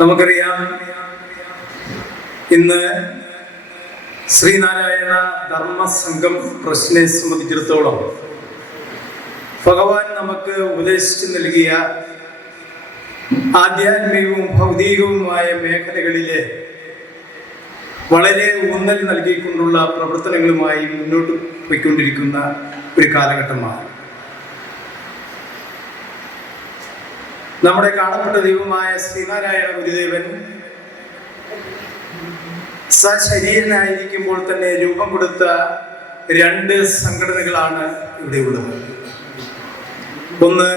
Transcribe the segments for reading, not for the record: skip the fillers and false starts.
നമുക്കറിയാം, ഇന്ന് ശ്രീനാരായണ ധർമ്മസംഘം ട്രസ്റ്റിനെ സംബന്ധിച്ചിടത്തോളം ഭഗവാൻ നമുക്ക് ഉപദേശിച്ചു നൽകിയ ആധ്യാത്മികവും ഭൗതികവുമായ മേഖലകളിലെ വളരെ ഊന്നൽ നൽകിക്കൊണ്ടുള്ള പ്രവർത്തനങ്ങളുമായി മുന്നോട്ട് പോയിക്കൊണ്ടിരിക്കുന്ന ഒരു കാലഘട്ടമാണ്. നമ്മുടെ കാണപ്പെട്ട ദൈവമായ ശ്രീനാരായണ ഗുരുദേവൻ സശരീരനായിരിക്കുമ്പോൾ തന്നെ രൂപം കൊടുത്ത രണ്ട് സംഘടനകളാണ് ഇവിടെയുള്ളത്. ഒന്ന്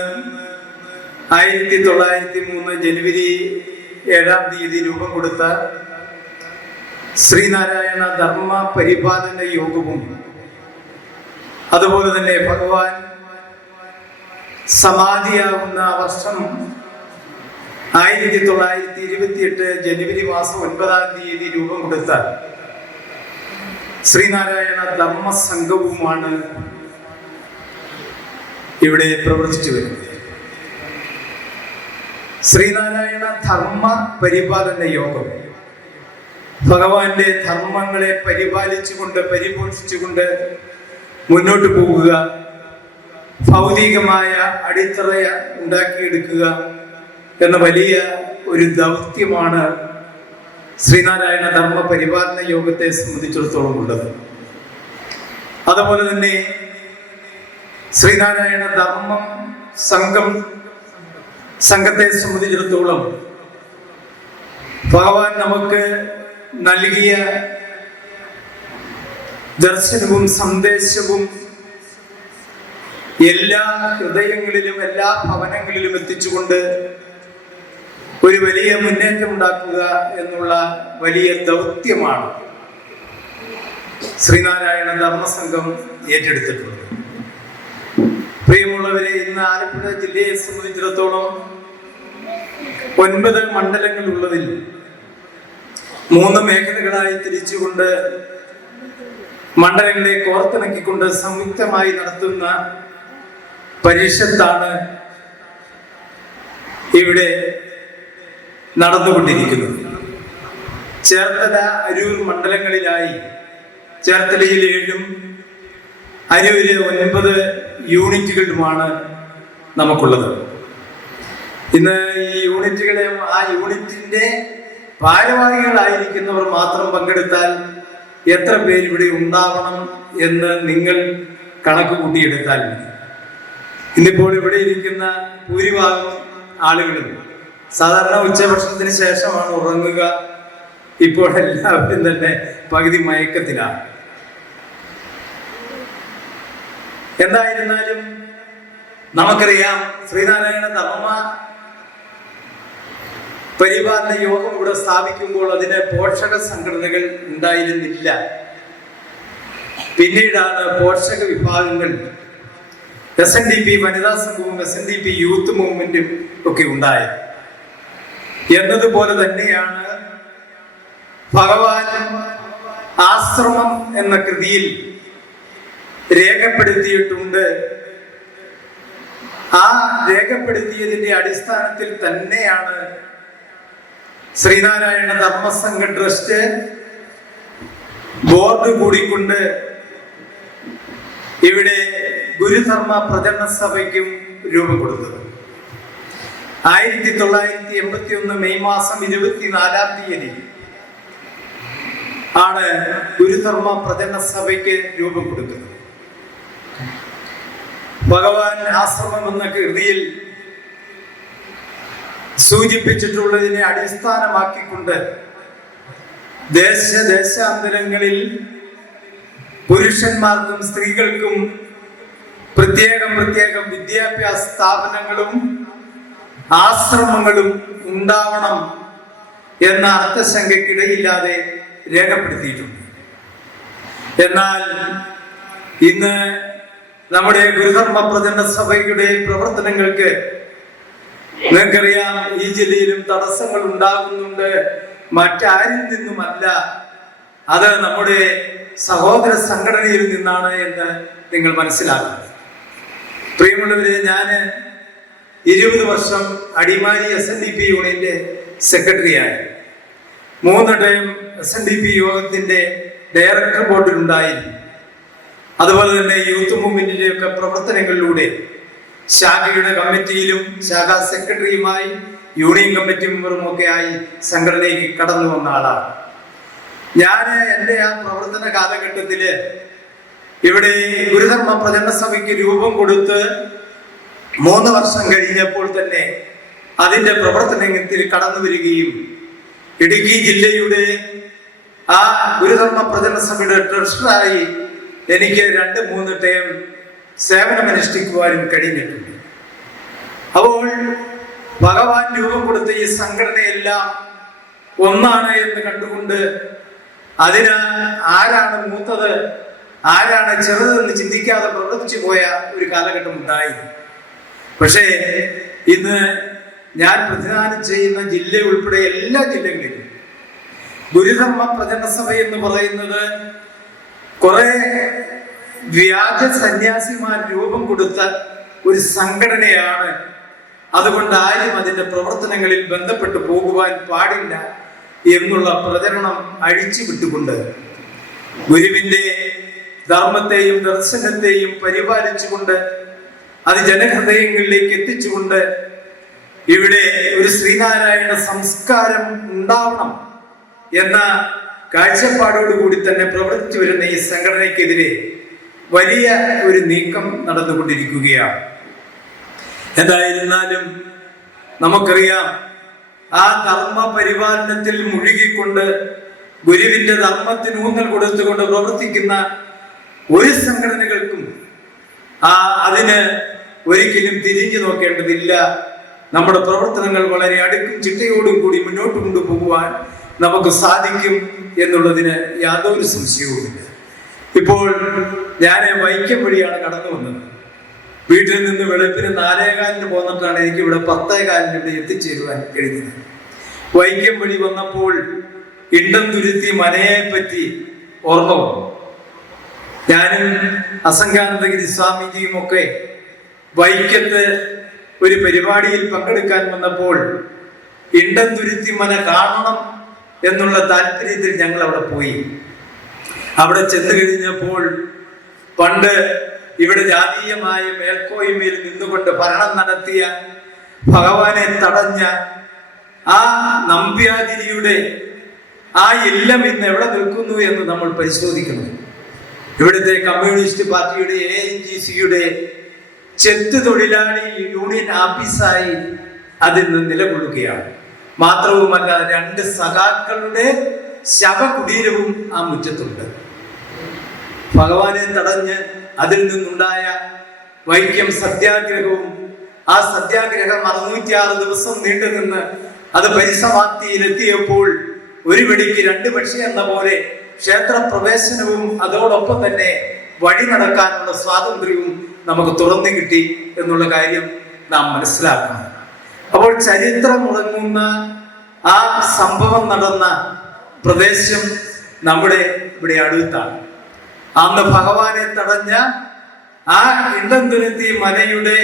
1903 ജനുവരി 7-ാം തീയതി രൂപം കൊടുത്ത ശ്രീനാരായണ ധർമ്മ പരിപാലന യോഗവും, അതുപോലെ തന്നെ ഭഗവാൻ സമാധിയാവുന്ന വർഷം 1928 ജനുവരി മാസം 9-ാം തീയതി രൂപം കൊടുത്ത ശ്രീനാരായണ ധർമ്മ സംഘവുമാണ് ഇവിടെ പ്രവർത്തിച്ചു വരുന്നത്. ശ്രീനാരായണ ധർമ്മ പരിപാലന യോഗം ഭഗവാന്റെ ധർമ്മങ്ങളെ പരിപാലിച്ചുകൊണ്ട് പരിപോഷിച്ചുകൊണ്ട് മുന്നോട്ട് പോകുക, ഭൗതികമായ അടിത്തറ ഉണ്ടാക്കിയെടുക്കുക എന്ന വലിയ ഒരു ദൗത്യമാണ് ശ്രീനാരായണ ധർമ്മ പരിപാലന യോഗത്തെ സംബന്ധിച്ചിടത്തോളം ഉള്ളത്. അതുപോലെ തന്നെ ശ്രീനാരായണ ധർമ്മം സംഘത്തെ സംബന്ധിച്ചിടത്തോളം ഭഗവാൻ നമുക്ക് നൽകിയ ദർശനവും സന്ദേശവും എല്ലാ ഹൃദയങ്ങളിലും എല്ലാ ഭവനങ്ങളിലും എത്തിച്ചുകൊണ്ട് ഒരു വലിയ മുന്നേറ്റം ഉണ്ടാക്കുക എന്നുള്ള വലിയ ദൗത്യമാണ് ശ്രീനാരായണ ധർമ്മസംഘം ഏറ്റെടുത്തിട്ടുള്ളത്. പ്രിയമുള്ളവരെ, ഇന്ന് ആലപ്പുഴ ജില്ലയെ സംബന്ധിച്ചിടത്തോളം 9 മണ്ഡലങ്ങൾ ഉള്ളതിൽ 3 മേഖലകളായി തിരിച്ചുകൊണ്ട് മണ്ഡലങ്ങളെ കോർത്തിണക്കിക്കൊണ്ട് സംയുക്തമായി നടത്തുന്ന പരിഷത്താണ് ഇവിടെ നടന്നുകൊണ്ടിരിക്കുന്നത്. ചേർത്തല, അരൂർ മണ്ഡലങ്ങളിലായി ചേർത്തലയിൽ 7-ഉം അരൂര് 9 യൂണിറ്റുകളുമാണ് നമുക്കുള്ളത്. ഇന്ന് ഈ യൂണിറ്റുകളെ ആ യൂണിറ്റിന്റെ ഭാരവാഹികളായിരിക്കുന്നവർ മാത്രം പങ്കെടുത്താൽ എത്ര പേര് ഇവിടെ ഉണ്ടാവണം എന്ന് നിങ്ങൾ കണക്ക് കൂട്ടിയെടുത്താൽ മതി. ഇന്നിപ്പോൾ ഇവിടെ ഇരിക്കുന്ന ഭൂരിഭാഗം ആളുകളും സാധാരണ ഉച്ചഭക്ഷണത്തിന് ശേഷമാണ് ഉറങ്ങുക. ഇപ്പോൾ എല്ലാവരും തന്നെ പകുതി മയക്കത്തിലാണ്. എന്തായിരുന്നാലും നമുക്കറിയാം, ശ്രീനാരായണ ധർമ്മ പരിപാലന യോഗം ഇവിടെ സ്ഥാപിക്കുമ്പോൾ അതിന് പോഷക സംഘടനകൾ ഉണ്ടായിരുന്നില്ല. പിന്നീടാണ് പോഷക വിഭാഗങ്ങൾ SNDP വനിതാ സംഘവും SNDP യൂത്ത് മൂവ്മെന്റും ഒക്കെ ഉണ്ടായത്. എന്നതുപോലെ തന്നെയാണ് ഭഗവാൻ ആശ്രമം എന്ന കൃതിയിൽ രേഖപ്പെടുത്തിയിട്ടുണ്ട്. ആ രേഖപ്പെടുത്തിയതിന്റെ അടിസ്ഥാനത്തിൽ തന്നെയാണ് ശ്രീനാരായണ ധർമ്മസംഘ ട്രസ്റ്റ് ബോർഡ് കൂടിക്കൊണ്ട് ഇവിടെ ഗുരുധർമ്മ പ്രചരണ സഭയ്ക്കും രൂപം കൊടുത്തത്. 1981 മെയ് മാസം 24-ാം തീയതി ആണ് ഗുരുധർമ്മ പ്രചരണ സഭയ്ക്ക് രൂപം കൊടുക്കുന്നത്. ഭഗവാൻ ആശ്രമം എന്ന കൃതിയിൽ സൂചിപ്പിച്ചിട്ടുള്ളതിനെ അടിസ്ഥാനമാക്കിക്കൊണ്ട് ദേശാന്തരങ്ങളിൽ പുരുഷന്മാർക്കും സ്ത്രീകൾക്കും പ്രത്യേകം വിദ്യാഭ്യാസ സ്ഥാപനങ്ങളും ആശ്രമങ്ങളും ഉണ്ടാവണം എന്ന അർത്ഥശങ്കയ്ക്കിടയില്ലാതെ രേഖപ്പെടുത്തിയിട്ടുണ്ട്. എന്നാൽ ഇന്ന് നമ്മുടെ ഗുരുധർമ്മ പ്രചരണ സഭയുടെ പ്രവർത്തനങ്ങൾക്ക് നിങ്ങൾക്കറിയാം, ഈ ജില്ലയിലും തടസ്സങ്ങൾ ഉണ്ടാകുന്നുണ്ട്. മറ്റാരിൽ നിന്നുമല്ല, അത് നമ്മുടെ സഹോദര സംഘടനയിൽ നിന്നാണ് എന്ന് നിങ്ങൾ മനസ്സിലാക്കണം. പ്രിയമുള്ളവരെ, ഞാൻ 20 വർഷം അടിമാലി SNDP യൂണിയന്റെ സെക്രട്ടറിയായി. 3 ടൈം SNDP യോഗത്തിന്റെ ഡയറക്ടർ ബോർഡിലുണ്ടായിരുന്നു. അതുപോലെ തന്നെ യൂത്ത് മൂവ്മെന്റിന്റെ ഒക്കെ പ്രവർത്തനങ്ങളിലൂടെ ശാഖയുടെ കമ്മിറ്റിയിലും ശാഖാ സെക്രട്ടറിയുമായി യൂണിയൻ കമ്മിറ്റി മെമ്പറും ഒക്കെ ആയി സംഘടനയ്ക്ക് കടന്നു വന്ന ആളാണ് ഞാൻ. എൻ്റെ ആ പ്രവർത്തന കാലഘട്ടത്തില് ഇവിടെ ഗുരുധർമ്മ പ്രചരണ സഭയ്ക്ക് രൂപം കൊടുത്ത് 3 വർഷം കഴിഞ്ഞപ്പോൾ തന്നെ അതിന്റെ പ്രവർത്തനത്തിൽ കടന്നു വരികയും ഇടുക്കി ജില്ലയുടെ ആ ഗുരുധർമ്മ പ്രചരണ സഭയുടെ ട്രഷററായി എനിക്ക് 2-3 ടൈം സേവനമനുഷ്ഠിക്കുവാനും കഴിഞ്ഞിട്ടുണ്ട്. അപ്പോൾ ഭഗവാൻ രൂപം കൊടുത്ത ഈ സംഘടനയെല്ലാം ഒന്നാണ് എന്ന് കണ്ടുകൊണ്ട് അതിന് ആരാണ് മൂത്തത് ആരാണ് ചെറുതെന്ന് ചിന്തിക്കാതെ പ്രവർത്തിച്ചു പോയ ഒരു കാലഘട്ടം ഉണ്ടായിരുന്നു. പക്ഷേ ഇന്ന് ഞാൻ പ്രതിദാനം ചെയ്യുന്ന ജില്ല ഉൾപ്പെടെ എല്ലാ ജില്ലകളിലും ഗുരുധർമ്മ പ്രചരണ സഭ എന്ന് പറയുന്നത് കുറെ വ്യാജ സന്യാസിമാർ രൂപം കൊടുത്ത ഒരു സംഘടനയാണ്. അതുകൊണ്ട് ആരും അതിന്റെ പ്രവർത്തനങ്ങളിൽ ബന്ധപ്പെട്ടു പോകുവാൻ പാടില്ല എന്നുള്ള പ്രചരണം അഴിച്ചു വിട്ടുകൊണ്ട് ഗുരുവിന്റെ ധർമ്മത്തെയും ദർശനത്തെയും പരിപാലിച്ചുകൊണ്ട് അത് ജനഹൃദയങ്ങളിലേക്ക് എത്തിച്ചുകൊണ്ട് ഇവിടെ ഒരു ശ്രീനാരായണ സംസ്കാരം ഉണ്ടാവണം എന്ന കാഴ്ചപ്പാടോടുകൂടി തന്നെ പ്രവർത്തിച്ചു വരുന്ന ഈ സംഘടനയ്ക്കെതിരെ വലിയ ഒരു നീക്കം നടന്നുകൊണ്ടിരിക്കുകയാണ്. എന്തായിരുന്നാലും നമുക്കറിയാം, ആ ധർമ്മ പരിപാലനത്തിൽ മുഴുകിക്കൊണ്ട് ഗുരുവിന്റെ ധർമ്മത്തിന് ഊന്നൽ കൊടുത്തുകൊണ്ട് പ്രവർത്തിക്കുന്ന ഒരു സംഘടനകൾക്കും അതിന് ഒരിക്കലും തിരിഞ്ഞു നോക്കേണ്ടതില്ല. നമ്മുടെ പ്രവർത്തനങ്ങൾ വളരെ അടുക്കും ചിട്ടയോടും കൂടി മുന്നോട്ട് കൊണ്ടുപോകുവാൻ നമുക്ക് സാധിക്കും എന്നുള്ളതിന് യാതൊരു സംശയവുമില്ല. ഇപ്പോൾ ഞാൻ വൈക്കം വഴിയാണ് കടന്നു വന്നത്. വീട്ടിൽ നിന്ന് വെളുപ്പിന് 4:15 പോന്നിട്ടാണ് എനിക്ക് ഇവിടെ 10:15 ഇവിടെ എത്തിച്ചേരുവാൻ കഴിഞ്ഞത്. വൈക്കം വഴി വന്നപ്പോൾ ഇണ്ടംതുരുത്തി മനയെ പറ്റി ഓർമ്മ വന്നു. ഞാനും അസംഗാനന്ദഗിരി സ്വാമിജിയും ഒക്കെ വൈക്കത്ത് ഒരു പരിപാടിയിൽ പങ്കെടുക്കാൻ വന്നപ്പോൾ ഇണ്ടംതുരുത്തി മന കാണണം എന്നുള്ള താല്പര്യത്തിൽ ഞങ്ങൾ അവിടെ പോയി. അവിടെ ചെന്ന് കഴിഞ്ഞപ്പോൾ പണ്ട് ഇവിടെ ജാതീയമായ മേൽക്കോയ്മയിൽ നിന്നുകൊണ്ട് ഭരണം നടത്തിയ ഭഗവാനെ തടഞ്ഞ ആ നമ്പ്യാതിരിയുടെ ആ ഇല്ലം ഇന്ന് എവിടെ നിൽക്കുന്നു എന്ന് നമ്മൾ പരിശോധിക്കണം. ഇവിടുത്തെ കമ്മ്യൂണിസ്റ്റ് പാർട്ടിയുടെ ANGCയുടെ ചെത്ത് തൊഴിലാളി യൂണിയൻ ആഫീസായി അതിന്ന് നിലകൊള്ളുകയാണ്. മാത്രവുമല്ല 2 സഖാക്കളുടെ ശവകുടീരവും ആ മുറ്റത്തുണ്ട്. ഭഗവാനെ തടഞ്ഞ് അതിൽ നിന്നുണ്ടായ വൈക്കം സത്യാഗ്രഹവും ആ സത്യാഗ്രഹം 606 ദിവസം നീണ്ടുനിന്ന് അത് പരിസമാപ്തിയിലെത്തിയപ്പോൾ ഒരു വെടിക്ക് 2 പക്ഷി എന്ന പോലെ ക്ഷേത്ര പ്രവേശനവും അതോടൊപ്പം തന്നെ വഴി നടക്കാനുള്ള സ്വാതന്ത്ര്യവും നമുക്ക് തുറന്നു കിട്ടി എന്നുള്ള കാര്യം നാം മനസ്സിലാക്കണം. അപ്പോൾ ചരിത്രം ഉറങ്ങുന്ന ആ സംഭവം നടന്ന പ്രദേശം നമ്മുടെ ഇവിടെ അടുത്താണ്. അന്ന് ഭഗവാനെ തടഞ്ഞ ആ ഇണ്ടംതുരുത്തി മനയുടെ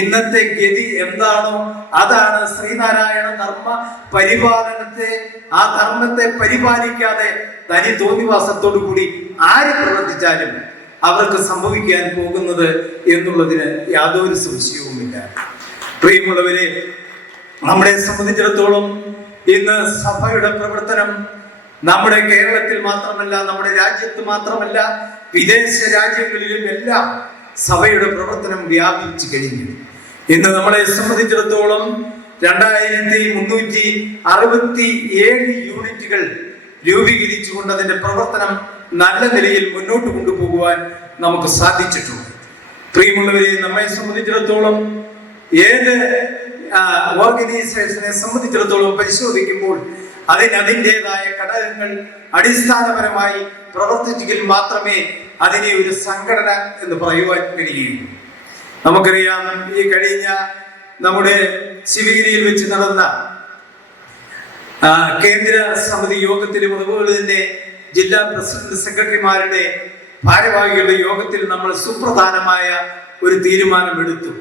ഇന്നത്തെ ഗതി എന്താണോ അതാണ് ശ്രീനാരായണ ധർമ്മ പരിപാലനത്തെ, ആ ധർമ്മത്തെ പരിപാലിക്കാതെ തനി തോന്നിവാസത്തോടു കൂടി ആര് പ്രവർത്തിച്ചാലും അവർക്ക് സംഭവിക്കാൻ പോകുന്നത് എന്നുള്ളതിന് യാതൊരു സംശയവുമില്ല. പ്രിയമുള്ളവരെ, നമ്മളെ സംബന്ധിച്ചിടത്തോളം ഇന്ന് സഭയുടെ പ്രവർത്തനം നമ്മുടെ കേരളത്തിൽ മാത്രമല്ല, നമ്മുടെ രാജ്യത്ത് മാത്രമല്ല, വിദേശ രാജ്യങ്ങളിലും എല്ലാം സഭയുടെ പ്രവർത്തനം വ്യാപിച്ചു കഴിഞ്ഞു. ഇന്ന് നമ്മളെ സംബന്ധിച്ചിടത്തോളം 2367 യൂണിറ്റുകൾ രൂപീകരിച്ചുകൊണ്ട് അതിന്റെ പ്രവർത്തനം നല്ല നിലയിൽ മുന്നോട്ട് കൊണ്ടുപോകുവാൻ നമുക്ക് സാധിച്ചിട്ടുണ്ട്. പ്രിയമുള്ളവരെ, നമ്മെ സംബന്ധിച്ചിടത്തോളം ഏത് ഓർഗനൈസേഷനെ സംബന്ധിച്ചിടത്തോളം പരിശോധിക്കുമ്പോൾ അതിൻ്റെതായ ഘടകങ്ങൾ അടിസ്ഥാനപരമായി പ്രവർത്തിച്ചെങ്കിൽ മാത്രമേ അതിനെ ഒരു സംഘടന എന്ന് പറയുവാൻ കഴിയുകയുള്ളൂ. നമുക്കറിയാം, ഈ കഴിഞ്ഞ നമ്മുടെ ശിവേരിയിൽ വെച്ച് നടന്ന കേന്ദ്ര സമിതി യോഗത്തിലും അതുപോലെ തന്നെ ജില്ലാ പ്രസിഡന്റ് സെക്രട്ടറിമാരുടെ ഭാരവാഹികളുടെ യോഗത്തിൽ നമ്മൾ സുപ്രധാനമായ ഒരു തീരുമാനമെടുത്തു.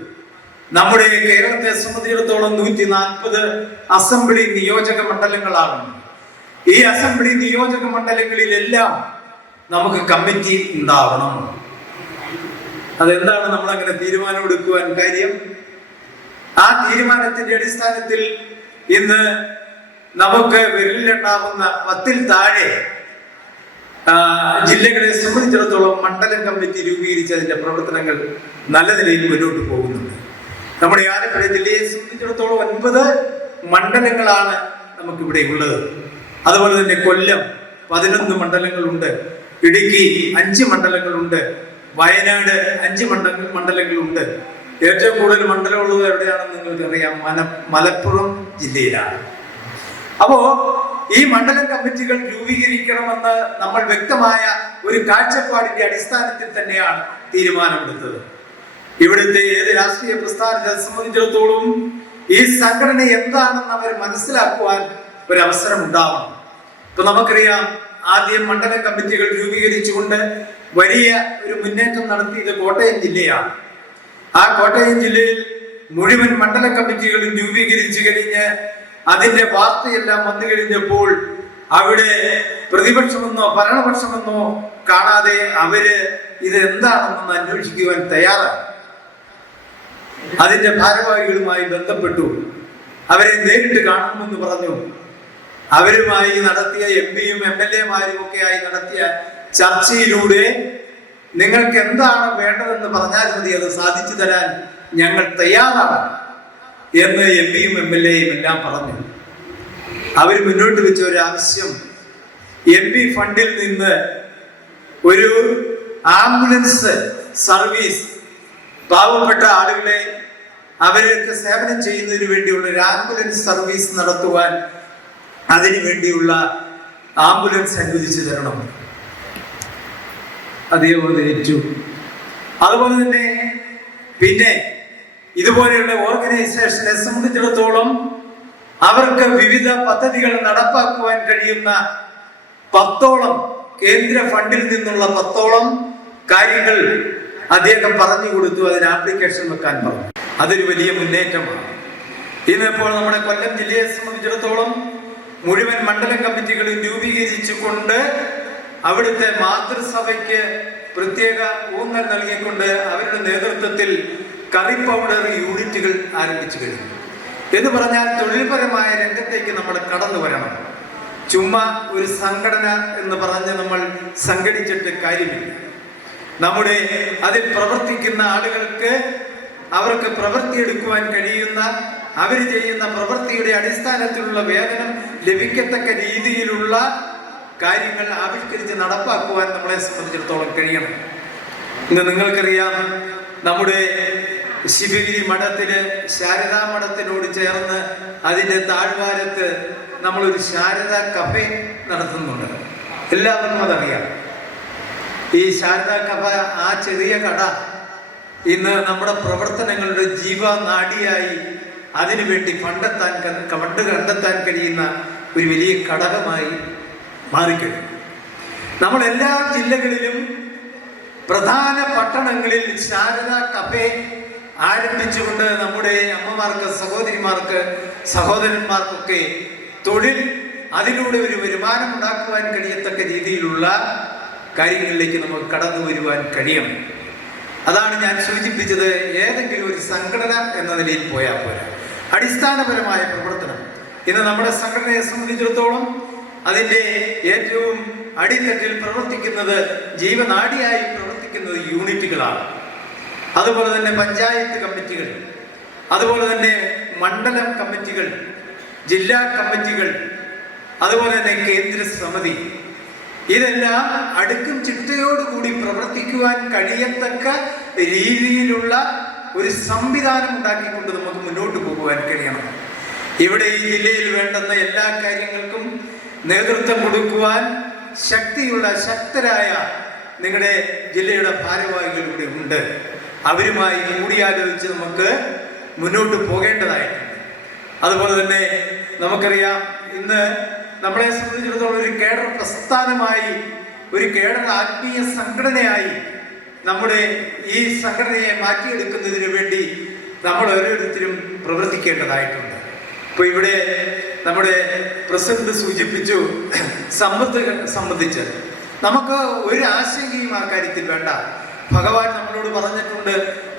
നമ്മുടെ കേരളത്തെ സംബന്ധിച്ചിടത്തോളം 140 അസംബ്ലി നിയോജക മണ്ഡലങ്ങളാണ്. ഈ അസംബ്ലി നിയോജക മണ്ഡലങ്ങളിലെല്ലാം നമുക്ക് കമ്മിറ്റി ഉണ്ടാവണം. അതെന്താണ് നമ്മൾ അങ്ങനെ തീരുമാനമെടുക്കുവാൻ കാര്യം? ആ തീരുമാനത്തിന്റെ അടിസ്ഥാനത്തിൽ ഇന്ന് നമുക്ക് വിരലിലെണ്ണാവുന്ന 10-ൽ താഴെ ജില്ലകളെ സംബന്ധിച്ചിടത്തോളം മണ്ഡലം കമ്മിറ്റി രൂപീകരിച്ച് അതിന്റെ പ്രവർത്തനങ്ങൾ നല്ല നിലയിൽ മുന്നോട്ട് പോകുന്നുണ്ട്. നമ്മുടെ ആലപ്പുഴ ജില്ലയെ സംബന്ധിച്ചിടത്തോളം 9 മണ്ഡലങ്ങളാണ് നമുക്കിവിടെ ഉള്ളത്. അതുപോലെ തന്നെ കൊല്ലം 11 മണ്ഡലങ്ങളുണ്ട്, ഇടുക്കി 5 മണ്ഡലങ്ങളുണ്ട്, വയനാട് 5 മണ്ഡലങ്ങളുണ്ട്. ഏറ്റവും കൂടുതൽ മണ്ഡലമുള്ളത് എവിടെയാണെന്ന് നിങ്ങൾക്കറിയാം, മലപ്പുറം ജില്ലയിലാണ്. അപ്പോ ഈ മണ്ഡലം കമ്മിറ്റികൾ രൂപീകരിക്കണമെന്ന് നമ്മൾ വ്യക്തമായ ഒരു കാഴ്ചപ്പാടിന്റെ അടിസ്ഥാനത്തിൽ തന്നെയാണ് തീരുമാനമെടുത്തത്. ഇവിടുത്തെ ഏത് രാഷ്ട്രീയ പ്രസ്ഥാനത്തെ സംബന്ധിച്ചിടത്തോളം ഈ സംഘടന എന്താണെന്ന് അവർ മനസ്സിലാക്കുവാൻ ഒരവസരം ഉണ്ടാവണം. ഇപ്പൊ നമുക്കറിയാം, ആദ്യം മണ്ഡലം കമ്മിറ്റികൾ രൂപീകരിച്ചുകൊണ്ട് വലിയ ഒരു മുന്നേറ്റം നടത്തിയത് കോട്ടയം ജില്ലയാണ്. ആ കോട്ടയം ജില്ലയിൽ മുഴുവൻ മണ്ഡലം കമ്മിറ്റികളും രൂപീകരിച്ചു കഴിഞ്ഞ് അതിന്റെ വാർത്തയെല്ലാം വന്നു കഴിഞ്ഞപ്പോൾ അവിടെ പ്രതിപക്ഷമെന്നോ ഭരണപക്ഷമെന്നോ കാണാതെ അവര് ഇത് എന്താണെന്ന് അന്വേഷിക്കുവാൻ തയ്യാറാണ്. അതിന്റെ ഭാരവാഹികളുമായി ബന്ധപ്പെട്ടു, അവരെ നേരിട്ട് കാണണമെന്ന് പറഞ്ഞു. അവരുമായി നടത്തിയ എംപിയും MLA-മാരും ഒക്കെയായി നടത്തിയ ചർച്ചയിലൂടെ നിങ്ങൾക്ക് എന്താണ് വേണ്ടതെന്ന് പറഞ്ഞാൽ മതി, അത് സാധിച്ചു തരാൻ ഞങ്ങൾ തയ്യാറാണ് എന്ന് എംപിയും MLA-യും എല്ലാം പറഞ്ഞു. അവർ മുന്നോട്ട് വെച്ച ഒരു ആവശ്യം, MP ഫണ്ടിൽ നിന്ന് ഒരു ആംബുലൻസ് സർവീസ് പാവപ്പെട്ട ആളുകളെ അവർക്ക് സേവനം ചെയ്യുന്നതിന് വേണ്ടിയുള്ള ഒരു ആംബുലൻസ് സർവീസ് നടത്തുവാൻ അതിനു വേണ്ടിയുള്ള ആംബുലൻസ് അനുവദിച്ചു തരണം. അതേപോലെ ഏറ്റു. അതുപോലെ തന്നെ പിന്നെ ഇതുപോലെയുള്ള ഓർഗനൈസേഷനെ സംബന്ധിച്ചിടത്തോളം അവർക്ക് വിവിധ പദ്ധതികൾ നടപ്പാക്കുവാൻ കഴിയുന്ന 10ഓളം കേന്ദ്ര ഫണ്ടിൽ നിന്നുള്ള 10ഓളം കാര്യങ്ങൾ അദ്ദേഹം പറഞ്ഞു കൊടുത്തു. അതിന് ആപ്ലിക്കേഷൻ വെക്കാൻ പറഞ്ഞു. അതൊരു വലിയ മുന്നേറ്റമാണ്. ഇന്നിപ്പോൾ നമ്മുടെ കൊല്ലം ജില്ലയെ സംബന്ധിച്ചിടത്തോളം മുഴുവൻ മണ്ഡലം കമ്മിറ്റികളും രൂപീകരിച്ചുകൊണ്ട് അവിടുത്തെ മാതൃസഭയ്ക്ക് പ്രത്യേക ഊന്നൽ നൽകിക്കൊണ്ട് അവരുടെ നേതൃത്വത്തിൽ കറി പൗഡർ യൂണിറ്റുകൾ ആരംഭിച്ചു കഴിഞ്ഞു. എന്ന് പറഞ്ഞാൽ തൊഴിൽപരമായ രംഗത്തേക്ക് നമ്മൾ കടന്നു വരണം. ചുമ്മാ ഒരു സംഘടന എന്ന് പറഞ്ഞ് നമ്മൾ സംഘടിച്ചിട്ട് കാര്യമില്ല. നമ്മുടെ അതിൽ പ്രവർത്തിക്കുന്ന ആളുകൾക്ക് അവർക്ക് പ്രവൃത്തിയെടുക്കുവാൻ കഴിയുന്ന, അവർ ചെയ്യുന്ന പ്രവൃത്തിയുടെ അടിസ്ഥാനത്തിലുള്ള വേതനം ലഭിക്കത്തക്ക രീതിയിലുള്ള കാര്യങ്ങൾ ആവിഷ്കരിച്ച് നടപ്പാക്കുവാൻ നമ്മളെ സംബന്ധിച്ചിടത്തോളം കഴിയണം. ഇന്ന് നിങ്ങൾക്കറിയാം, നമ്മുടെ ശിവഗിരി മഠത്തില് ശാരദാ മഠത്തിനോട് ചേർന്ന് അതിൻ്റെ താഴ്വാരത്ത് നമ്മളൊരു ശാരദാ കഫേ നടത്തുന്നുണ്ട്. എല്ലാവർക്കും അതറിയാം. ഈ ശാരദാ കഫ, ആ ചെറിയ കട ഇന്ന് നമ്മുടെ പ്രവർത്തനങ്ങളുടെ ജീവനാഡിയായി അതിനുവേണ്ടി ഫണ്ട് കണ്ടെത്താൻ കഴിയുന്ന ഒരു വലിയ ഘടകമായി മാറിക്കഴിഞ്ഞു. നമ്മളെല്ലാ ജില്ലകളിലും പ്രധാന പട്ടണങ്ങളിൽ ശാരദാ കഫേ ആരംഭിച്ചുകൊണ്ട് നമ്മുടെ അമ്മമാർക്ക്, സഹോദരിമാർക്ക്, സഹോദരന്മാർക്കൊക്കെ തൊഴിൽ, അതിലൂടെ ഒരു വരുമാനം ഉണ്ടാക്കുവാൻ കഴിയത്തക്ക രീതിയിലുള്ള കാര്യങ്ങളിലേക്ക് നമുക്ക് കടന്നു വരുവാൻ കഴിയണം. അതാണ് ഞാൻ സൂചിപ്പിച്ചത്. ഏതെങ്കിലും ഒരു സംഘടന എന്ന നിലയിൽ പോയാൽ പോരാ, അടിസ്ഥാനപരമായ പ്രവർത്തനം. ഇന്ന് നമ്മുടെ സംഘടനയെ സംബന്ധിച്ചിടത്തോളം അതിൻ്റെ ഏറ്റവും അടിത്തട്ടിൽ പ്രവർത്തിക്കുന്നത്, ജീവനാഡിയായി പ്രവർത്തിക്കുന്നത് യൂണിറ്റുകളാണ്. അതുപോലെ തന്നെ പഞ്ചായത്ത് കമ്മിറ്റികൾ, അതുപോലെ തന്നെ മണ്ഡലം കമ്മിറ്റികൾ, ജില്ലാ കമ്മിറ്റികൾ, അതുപോലെ തന്നെ കേന്ദ്ര സമിതി, ഇതെല്ലാം അടുക്കും ചിട്ടയോടുകൂടി പ്രവർത്തിക്കുവാൻ കഴിയത്തക്ക രീതിയിലുള്ള ഒരു സംവിധാനം ഉണ്ടാക്കിക്കൊണ്ട് നമുക്ക് മുന്നോട്ട് പോകുവാൻ കഴിയണം. ഇവിടെ ഈ ജില്ലയിൽ വേണ്ടുന്ന എല്ലാ കാര്യങ്ങൾക്കും നേതൃത്വം കൊടുക്കുവാൻ ശക്തരായ നിങ്ങളുടെ ജില്ലയുടെ ഭാരവാഹികൾ ഇവിടെ ഉണ്ട്. അവരുമായി കൂടിയാലോചിച്ച് നമുക്ക് മുന്നോട്ട് പോകേണ്ടതായിട്ടുണ്ട്. അതുപോലെ തന്നെ നമുക്കറിയാം, ഇന്ന് നമ്മളെ സംബന്ധിച്ചിടത്തോളം ഒരു കേഡർ പ്രസ്ഥാനമായി, ഒരു കേഡർ ആത്മീയ സംഘടനയായി നമ്മുടെ ഈ സംഘടനയെ മാറ്റിയെടുക്കുന്നതിന് വേണ്ടി നമ്മൾ ഓരോരുത്തരും പ്രവർത്തിക്കേണ്ടതായിട്ടുണ്ട്. ഇപ്പോൾ ഇവിടെ നമ്മുടെ പ്രസിഡന്റ് സൂചിപ്പിച്ചു, സമ്പത്ത് സംബന്ധിച്ച് നമുക്ക് ഒരു ആശങ്കയും ആ കാര്യത്തിൽ വേണ്ട. ഭഗവാൻ നമ്മളോട് പറഞ്ഞിട്ടുണ്ട്,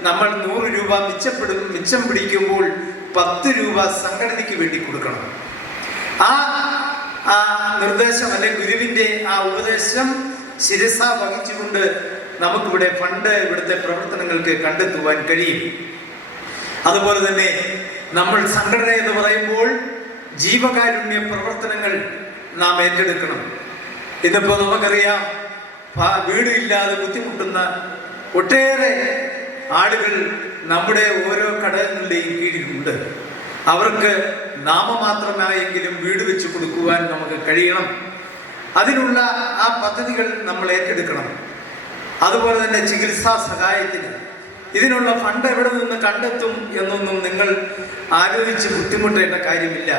നമ്മൾ 100 രൂപ മിച്ചം പിടിക്കുമ്പോൾ 10 രൂപ സംഘടനയ്ക്ക് വേണ്ടി കൊടുക്കണം. ആ നിർദ്ദേശം അല്ലെങ്കിൽ ഗുരുവിൻ്റെ ആ ഉപദേശം ശിരസ വഹിച്ചുകൊണ്ട് നമുക്കിവിടെ ഫണ്ട് ഇവിടുത്തെ പ്രവർത്തനങ്ങൾക്ക് കണ്ടെത്തുവാൻ കഴിയും. അതുപോലെ തന്നെ നമ്മൾ സംഘടന എന്ന് പറയുമ്പോൾ ജീവകാരുണ്യ പ്രവർത്തനങ്ങൾ നാം ഏറ്റെടുക്കണം. ഇന്നിപ്പോൾ നമുക്കറിയാം, വീടില്ലാതെ ബുദ്ധിമുട്ടുന്ന ഒട്ടേറെ ആളുകൾ നമ്മുടെ ഓരോ ഘടകങ്ങളുടെയും കീഴിലുണ്ട്. അവർക്ക് നാമമാത്രമായെങ്കിലും വീട് വെച്ച് കൊടുക്കുവാൻ നമുക്ക് കഴിയണം. അതിനുള്ള ആ പദ്ധതികൾ നമ്മൾ ഏറ്റെടുക്കണം. അതുപോലെ തന്നെ ചികിത്സാ സഹായത്തിന് ഇതിനുള്ള ഫണ്ട് എവിടെ നിന്ന് കണ്ടെത്തും എന്നൊന്നും നിങ്ങൾ ആലോചിച്ച് ബുദ്ധിമുട്ടേണ്ട കാര്യമില്ല.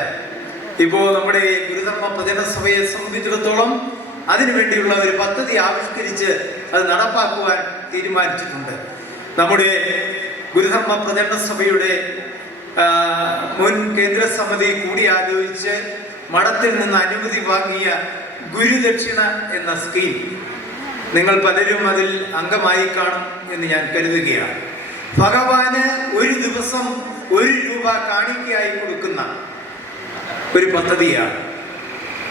ഇപ്പോൾ നമ്മുടെ ഗുരുധർമ്മ പ്രചരണ സഭയെ സംബന്ധിച്ചിടത്തോളം അതിനുവേണ്ടിയുള്ള ഒരു പദ്ധതി ആവിഷ്കരിച്ച് അത് നടപ്പാക്കുവാൻ തീരുമാനിച്ചിട്ടുണ്ട്. നമ്മുടെ ഗുരുധർമ്മ പ്രചരണ സഭയുടെ മുൻ കേന്ദ്ര സമിതി കൂടിയാലോചിച്ച് മഠത്തിൽ നിന്ന് അനുമതി വാങ്ങിയ ഗുരുദക്ഷിണ എന്ന സ്കീം നിങ്ങൾ പലരും അതിൽ അംഗമായി കാണും എന്ന് ഞാൻ കരുതുകയാണ്. ഭഗവാന് ഒരു ദിവസം 1 രൂപ കാണിക്കയായി കൊടുക്കുന്ന ഒരു പദ്ധതിയാണ്.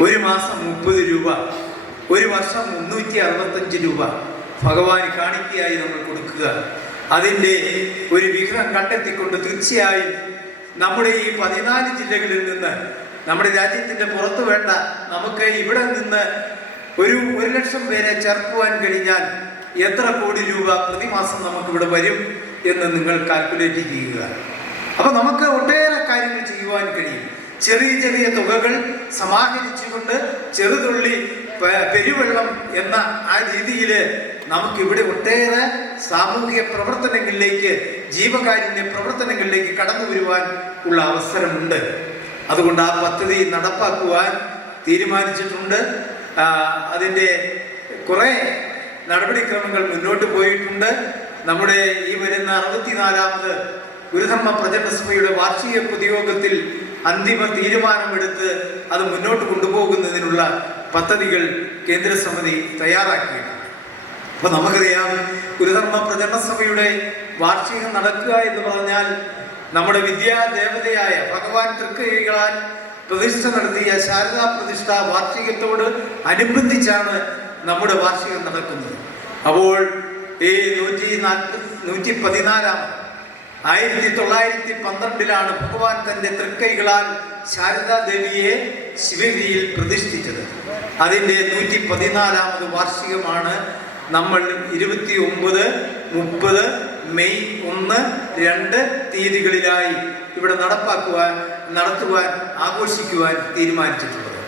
ഒരു മാസം 30 രൂപ, ഒരു വർഷം 365 രൂപ ഭഗവാന് കാണിക്കയായി നമ്മൾ കൊടുക്കുക. അതിൻ്റെ ഒരു വിഹിതം കണ്ടെത്തിക്കൊണ്ട് തീർച്ചയായും നമ്മുടെ ഈ 14 ജില്ലകളിൽ നിന്ന്, നമ്മുടെ രാജ്യത്തിൻ്റെ പുറത്ത് വേണ്ട, നമുക്ക് ഇവിടെ നിന്ന് ഒരു 1 ലക്ഷം പേരെ ചേർക്കുവാൻ കഴിഞ്ഞാൽ എത്ര കോടി രൂപ പ്രതിമാസം നമുക്കിവിടെ വരും എന്ന് നിങ്ങൾ കാൽക്കുലേറ്റ് ചെയ്യുക. അപ്പൊ നമുക്ക് ഒട്ടേറെ കാര്യങ്ങൾ ചെയ്യുവാൻ കഴിയും. ചെറിയ ചെറിയ തുകകൾ സമാഹരിച്ചുകൊണ്ട് ചെറുതുള്ളി പെരുവെള്ളം എന്ന ആ രീതിയിൽ നമുക്കിവിടെ ഒട്ടേറെ സാമൂഹിക പ്രവർത്തനങ്ങളിലേക്ക്, ജീവകാരുണ്യ പ്രവർത്തനങ്ങളിലേക്ക് കടന്നു വരുവാൻ ഉള്ള അവസരമുണ്ട്. അതുകൊണ്ട് ആ പദ്ധതി നടപ്പാക്കുവാൻ തീരുമാനിച്ചിട്ടുണ്ട്. അതിൻ്റെ കുറേ നടപടിക്രമങ്ങൾ മുന്നോട്ട് പോയിട്ടുണ്ട്. നമ്മുടെ ഈ വരുന്ന 64ാമത് ഗുരുധർമ്മ പ്രചരണ സഭയുടെ വാർഷിക പൊതുയോഗത്തിൽ അന്തിമ തീരുമാനമെടുത്ത് അത് മുന്നോട്ട് കൊണ്ടുപോകുന്നതിനുള്ള പദ്ധതികൾ കേന്ദ്ര സമിതി തയ്യാറാക്കിയിട്ടുണ്ട്. അപ്പൊ നമുക്കറിയാം, ഗുരുധർമ്മ പ്രചരണ സഭയുടെ വാർഷികം നടക്കുക എന്ന് പറഞ്ഞാൽ നമ്മുടെ വിദ്യാദേവതയായ ഭഗവാൻ തൃക്കൈകളാൽ പ്രതിഷ്ഠ നടത്തിയ ശാരദാ പ്രതിഷ്ഠ വാർഷികത്തോട് അനുബന്ധിച്ചാണ് നമ്മുടെ വാർഷികം നടക്കുന്നത്. അപ്പോൾ ഈ 114 1912 ഭഗവാൻ തന്റെ തൃക്കൈകളാൽ ശാരദാ ദേവിയെ ശിവഗിരിയിൽ പ്രതിഷ്ഠിച്ചത്. അതിൻ്റെ 114ാമത് വാർഷികമാണ് നമ്മൾ 29, 30, മെയ് 1, 2 തീയതികളിലായി ഇവിടെ നടത്തുവാൻ ആഘോഷിക്കുവാൻ തീരുമാനിച്ചിട്ടുള്ളത്.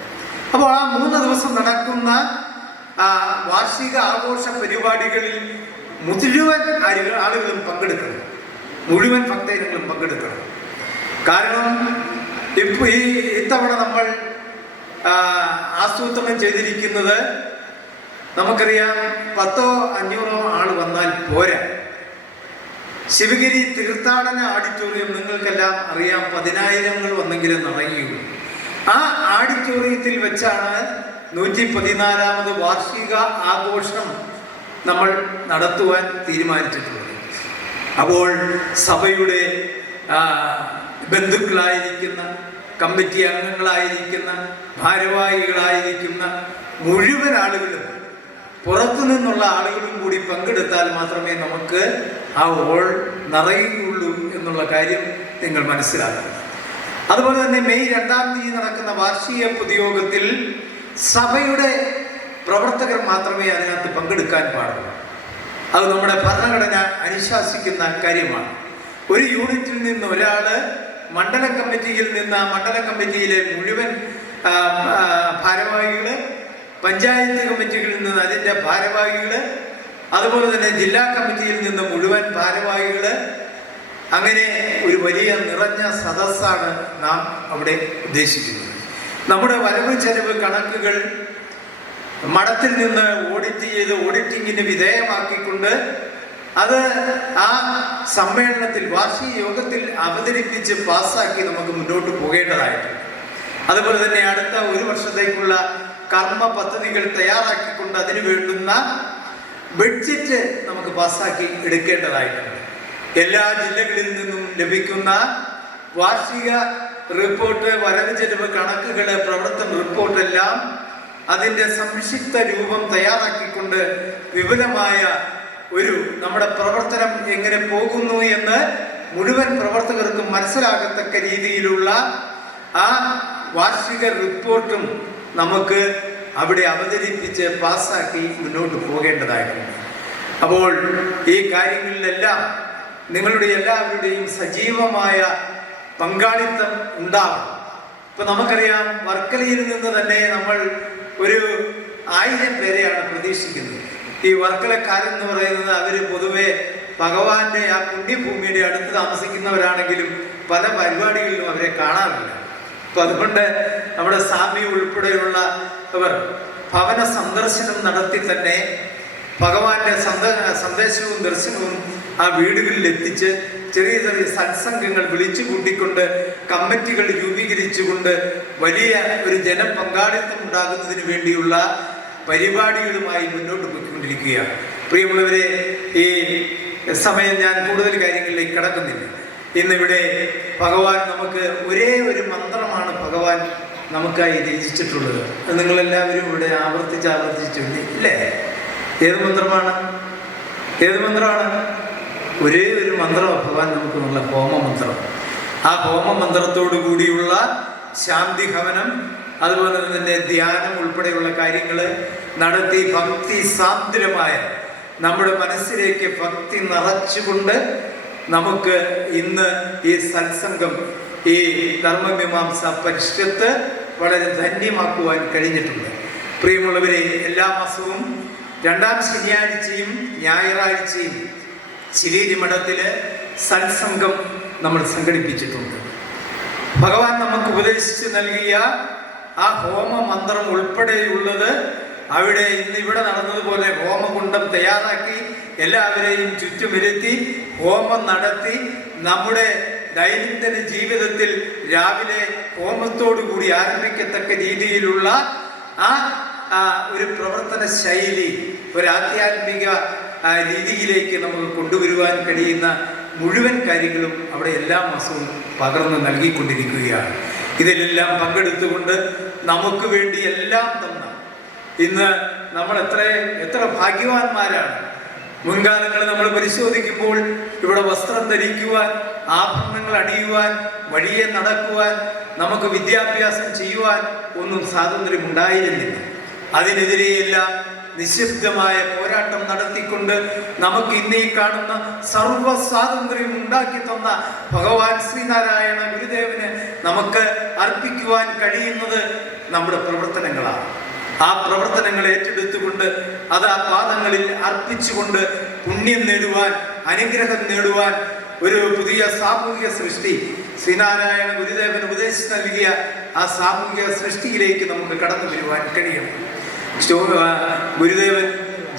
അപ്പോൾ ആ 3 ദിവസം നടക്കുന്ന വാർഷിക ആഘോഷ പരിപാടികളിൽ മുഴുവൻ ആളുകളും പങ്കെടുക്കണം, മുഴുവൻ ഭക്തജനങ്ങളും പങ്കെടുക്കണം. കാരണം ഇത്തവണ നമ്മൾ ആസൂത്രണം ചെയ്തിരിക്കുന്നത്, നമുക്കറിയാം, 100-500 ആൾ വന്നാൽ പോരാ. ശിവഗിരി തീർത്ഥാടന ഓഡിറ്റോറിയം നിങ്ങൾക്കെല്ലാം അറിയാം, 10,000 വന്നെങ്കിലും നടങ്ങിയുള്ളൂ. ആ ഓഡിറ്റോറിയത്തിൽ വെച്ചാണ് 114ാമത് വാർഷിക ആഘോഷം നമ്മൾ നടത്തുവാൻ തീരുമാനിച്ചിട്ടുള്ളത്. അപ്പോൾ സഭയുടെ ബന്ധുക്കളായിരിക്കുന്ന, കമ്മിറ്റി അംഗങ്ങളായിരിക്കുന്ന, ഭാരവാഹികളായിരിക്കുന്ന മുഴുവൻ ആളുകളും, പുറത്തു നിന്നുള്ള ആളുകളും കൂടി പങ്കെടുത്താൽ മാത്രമേ നമുക്ക് ആ ഹോൾ നിറയുകയുള്ളൂ എന്നുള്ള കാര്യം നിങ്ങൾ മനസ്സിലാക്കണം. അതുപോലെ തന്നെ മെയ് 2-ാം തീയതി നടക്കുന്ന വാർഷിക പൊതുയോഗത്തിൽ സഭയുടെ പ്രവർത്തകർ മാത്രമേ അതിനകത്ത് പങ്കെടുക്കാൻ പാടുള്ളൂ. അത് നമ്മുടെ ഭരണഘടന അനുശാസിക്കുന്ന കാര്യമാണ്. ഒരു യൂണിറ്റിൽ നിന്ന് ഒരാള് മണ്ഡല കമ്മിറ്റിയിൽ നിന്ന്, മണ്ഡല കമ്മിറ്റിയിലെ മുഴുവൻ ഭാരവാഹികള്, പഞ്ചായത്ത് കമ്മിറ്റികളിൽ നിന്ന് അതിൻ്റെ ഭാരവാഹികള്, അതുപോലെ തന്നെ ജില്ലാ കമ്മിറ്റിയിൽ നിന്ന് മുഴുവൻ ഭാരവാഹികള്, അങ്ങനെ ഒരു വലിയ നിറഞ്ഞ സദസ്സാണ് നാം അവിടെ ഉദ്ദേശിക്കുന്നത്. നമ്മുടെ വരവ് ചെലവ് കണക്കുകൾ മഠത്തിൽ നിന്ന് ഓഡിറ്റിങ്ങിന് വിധേയമാക്കിക്കൊണ്ട് അത് ആ സമ്മേളനത്തിൽ വാർഷിക യോഗത്തിൽ അവതരിപ്പിച്ച് പാസ്സാക്കി നമുക്ക് മുന്നോട്ട് പോകേണ്ടതായിട്ടുണ്ട്. അതുപോലെ തന്നെ അടുത്ത ഒരു വർഷത്തേക്കുള്ള കർമ്മ പദ്ധതികൾ തയ്യാറാക്കിക്കൊണ്ട് അതിന് വേണ്ടുന്ന ബഡ്ജറ്റ് നമുക്ക് പാസ്സാക്കി എടുക്കേണ്ടതായിട്ടുണ്ട്. എല്ലാ ജില്ലകളിൽ നിന്നും ലഭിക്കുന്ന വാർഷിക റിപ്പോർട്ട്, വരവ് ചെലവ് കണക്കുകൾ, പ്രവർത്തന റിപ്പോർട്ടെല്ലാം അതിൻ്റെ സംക്ഷിപ്ത രൂപം തയ്യാറാക്കിക്കൊണ്ട് വിപുലമായ ഒരു നമ്മുടെ പ്രവർത്തനം എങ്ങനെ പോകുന്നു എന്ന് മുഴുവൻ പ്രവർത്തകർക്കും മനസ്സിലാകത്തക്ക രീതിയിലുള്ള ആ വാർഷിക റിപ്പോർട്ടും നമുക്ക് അവിടെ അവതരിപ്പിച്ച് പാസ്സാക്കി മുന്നോട്ട് പോകേണ്ടതായിട്ടുണ്ട്. അപ്പോൾ ഈ കാര്യങ്ങളിലെല്ലാം നിങ്ങളുടെ എല്ലാവരുടെയും സജീവമായ പങ്കാളിത്തം ഉണ്ടാവും. ഇപ്പൊ നമുക്കറിയാം, വർക്കലയിൽ നിന്ന് തന്നെ നമ്മൾ ഒരു 1000 പേരെയാണ് പ്രതീക്ഷിക്കുന്നത്. ഈ വർക്കലക്കാരെന്ന് പറയുന്നത് അവര് പൊതുവെ ഭഗവാന്റെ ആ പുണ്യഭൂമിയുടെ അടുത്ത് താമസിക്കുന്നവരാണെങ്കിലും പല പരിപാടികളിലും അവരെ കാണാറില്ല. അപ്പൊ അതുകൊണ്ട് നമ്മുടെ സ്വാമി ഉൾപ്പെടെയുള്ളവർ ഭവന സന്ദർശനം നടത്തി തന്നെ ഭഗവാന്റെ സന്ദേശവും ദർശനവും ആ വീടുകളിൽ എത്തിച്ച് ചെറിയ ചെറിയ സത്സംഗങ്ങൾ വിളിച്ചു കൂട്ടിക്കൊണ്ട് കമ്മിറ്റികൾ രൂപീകരിച്ചുകൊണ്ട് വലിയ ഒരു ജനപങ്കാളിത്തം ഉണ്ടാകുന്നതിന് വേണ്ടിയുള്ള പരിപാടികളുമായി മുന്നോട്ട് പോയിക്കൊണ്ടിരിക്കുകയാണ്. പ്രിയമുള്ളവരെ, ഈ സമയം ഞാൻ കൂടുതൽ കാര്യങ്ങളിലേക്ക് കടക്കുന്നില്ല. ഇന്നിവിടെ ഭഗവാൻ നമുക്ക് ഒരേ ഒരു മന്ത്രമാണ് ഭഗവാൻ നമുക്കായി രചിച്ചിട്ടുള്ളത്. നിങ്ങളെല്ലാവരും ഇവിടെ ആവർത്തിച്ച് ചൊല്ലി ഇല്ലേ? ഏത് മന്ത്രമാണ്? ഒരേ ഒരു മന്ത്രമാണ് ഭഗവാൻ നമുക്ക് നല്ല ഹോമമന്ത്രം. ആ ഹോമമന്ത്രത്തോടു കൂടിയുള്ള ശാന്തി ഹവനം, അതുപോലെ തന്നെ ധ്യാനം ഉൾപ്പെടെയുള്ള കാര്യങ്ങൾ നടത്തി ഭക്തി സാന്ദ്രമായ നമ്മുടെ മനസ്സിലേക്ക് ഭക്തി നിറച്ചുകൊണ്ട് നമുക്ക് ഇന്ന് ഈ സത്സംഗം, ഈ ധർമ്മമീമാംസ പരിഷത്ത് വളരെ ധന്യമാക്കുവാൻ കഴിഞ്ഞിട്ടുണ്ട്. പ്രിയമുള്ളവരെ, എല്ലാ മാസവും 2ാം ശനിയാഴ്ചയും ഞായറാഴ്ചയും ശിരീരി മഠത്തില് സത്സംഗം നമ്മൾ സംഘടിപ്പിച്ചിട്ടുണ്ട്. ഭഗവാൻ നമുക്ക് ഉപദേശിച്ച് നൽകിയ ആ ഹോമ മന്ത്രം ഉൾപ്പെടെയുള്ളത് അവിടെ ഇന്നിവിടെ നടന്നതുപോലെ ഹോമകുണ്ഡം തയ്യാറാക്കി എല്ലാവരെയും ചുറ്റുമിരുത്തി ഹോമം നടത്തി നമ്മുടെ ദൈനംദിന ജീവിതത്തിൽ രാവിലെ ഹോമത്തോടു കൂടി ആരംഭിക്കത്തക്ക രീതിയിലുള്ള ആ ഒരു പ്രവർത്തന ശൈലി, ഒരു ആധ്യാത്മിക രീതിയിലേക്ക് നമുക്ക് കൊണ്ടുവരുവാൻ കഴിയുന്ന മുഴുവൻ കാര്യങ്ങളും അവിടെ എല്ലാ മാസവും പകർന്ന് നൽകിക്കൊണ്ടിരിക്കുകയാണ്. ഇതിലെല്ലാം പങ്കെടുത്തുകൊണ്ട് നമുക്ക് വേണ്ടി എല്ലാം തന്ന ഇന്ന് നമ്മൾ എത്ര ഭാഗ്യവാന്മാരാണ്. മുൻകാലങ്ങൾ നമ്മൾ പരിശോധിക്കുമ്പോൾ ഇവിടെ വസ്ത്രം ധരിക്കുവാൻ, ആഭരണങ്ങൾ അണിയുവാൻ, വഴിയെ നടക്കുവാൻ, നമുക്ക് വിദ്യാഭ്യാസം ചെയ്യുവാൻ ഒന്നും സ്വാതന്ത്ര്യം ഉണ്ടായിരുന്നില്ല. അതിനെതിരെയെല്ലാം നിശബ്ദമായ പോരാട്ടം നടത്തിക്കൊണ്ട് നമുക്ക് ഇന്നീ കാണുന്ന സർവ സ്വാതന്ത്ര്യം ഉണ്ടാക്കി തന്ന ഭഗവാൻ ശ്രീനാരായണ ഗുരുദേവന് നമുക്ക് അർപ്പിക്കുവാൻ കഴിയുന്നത് നമ്മുടെ പ്രവർത്തനങ്ങളാണ്. ആ പ്രവർത്തനങ്ങൾ ഏറ്റെടുത്തുകൊണ്ട് അത് ആ പാദങ്ങളിൽ അർപ്പിച്ചുകൊണ്ട് പുണ്യം നേടുവാൻ, അനുഗ്രഹം നേടുവാൻ ഒരു പുതിയ സാമൂഹിക സൃഷ്ടി ശ്രീനാരായണ ഗുരുദേവൻ ഉപദേശിച്ച് നൽകിയ ആ സാമൂഹിക സൃഷ്ടിയിലേക്ക് നമുക്ക് കടന്നു വരുവാൻ കഴിയണം. ഗുരുദേവൻ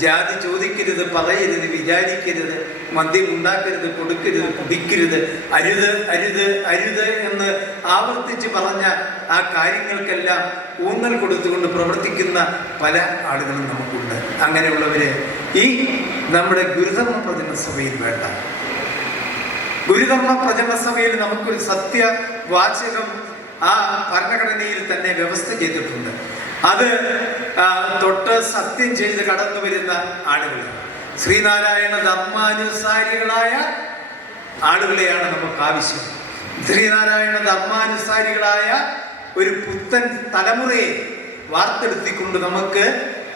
ജാതി ചോദിക്കരുത്, പറയരുത്, വിചാരിക്കരുത്, മദ്യം ഉണ്ടാക്കരുത്, കൊടുക്കരുത്, കുടിക്കരുത്, അരുത് അരുത് അരുത് എന്ന് ആവർത്തിച്ച് പറഞ്ഞ ആ കാര്യങ്ങൾക്കെല്ലാം ഊന്നൽ കൊടുത്തുകൊണ്ട് പ്രവർത്തിക്കുന്ന പല ആളുകളും നമുക്കുണ്ട്. അങ്ങനെയുള്ളവര് ഈ നമ്മുടെ ഗുരുധർമ്മ പ്രചരണ സഭയിൽ വേണ്ട. ഗുരുധർമ്മ പ്രചരണ സഭയിൽ നമുക്കൊരു സത്യവാചകം ആ ഭരണഘടനയിൽ തന്നെ വ്യവസ്ഥ ചെയ്തിട്ടുണ്ട്. അത് തൊട്ട് സത്യം ചെയ്ത് കടന്നു വരുന്ന ആളുകൾ, ശ്രീനാരായണ ധർമാനുസാരികളായ ആളുകളെയാണ് നമുക്ക് ആവശ്യം. ശ്രീനാരായണ ധർമാനുസാരികളായ ഒരു പുത്തൻ തലമുറയെ വാർത്തെടുത്തിക്കൊണ്ട് നമുക്ക്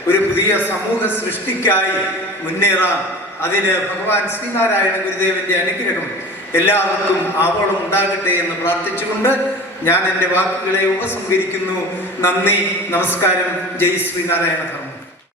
ഒരു പുതിയ സമൂഹ സൃഷ്ടിക്കായി മുന്നേറാം. അതിന് ഭഗവാൻ ശ്രീനാരായണ ഗുരുദേവന്റെ അനുഗ്രഹം എല്ലാവർക്കും ആവോളം ഉണ്ടാകട്ടെ എന്ന് പ്രാർത്ഥിച്ചുകൊണ്ട് ഞാൻ എൻ്റെ വാക്കുകളെ ഉപസംഹരിക്കുന്നു. നന്ദി, നമസ്കാരം. ജയ് ശ്രീനാരായണ ധർമ്മം.